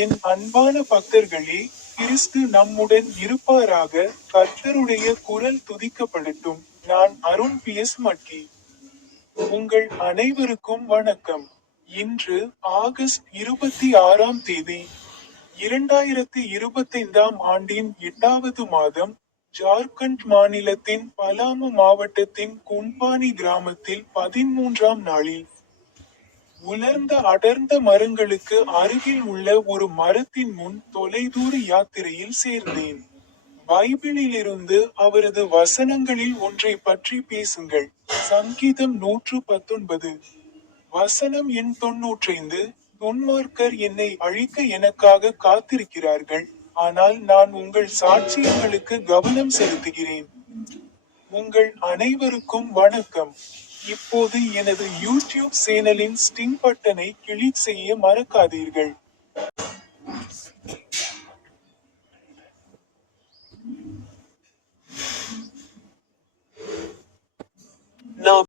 என் அன்பான பக்தர்களே, கிறிஸ்து நம்முடன் இருப்பாராக. கர்த்தருடைய குரல் துதிக்கப்படட்டும். நான் அருண் பி.எஸ். மட்கி. உங்கள் அனைவருக்கும் வணக்கம். இன்று ஆகஸ்ட் 26ஆம் தேதி 2025ஆம் ஆண்டின் 8வது மாதம். ஜார்க்கண்ட் மாநிலத்தின் பலாமு மாவட்டத்தின் குன்பானி கிராமத்தில் 13ஆம் நாளில் உலர்ந்த அடர்ந்த மரங்களுக்கு அருகில் உள்ள ஒரு மரத்தின் முன் தொலைதூர யாத்திரையில் சேர்ந்தேன். பைபிளிலிருந்து அவரது வசனங்களில் ஒன்றை பற்றி பேசுங்கள். சங்கீதம் 119. வசனம் எண் 95. துன்மார்க்கர் என்னை அழிக்க எனக்காக காத்திருக்கிறார்கள், ஆனால் நான் உங்கள் சாட்சியங்களுக்கு கவனம் செலுத்துகிறேன். உங்கள் அனைவருக்கும் வணக்கம். இப்போது எனது யூடியூப் சேனலின் ஸ்டிங் பட்டனை கிளிக் செய்ய மறக்காதீர்கள்.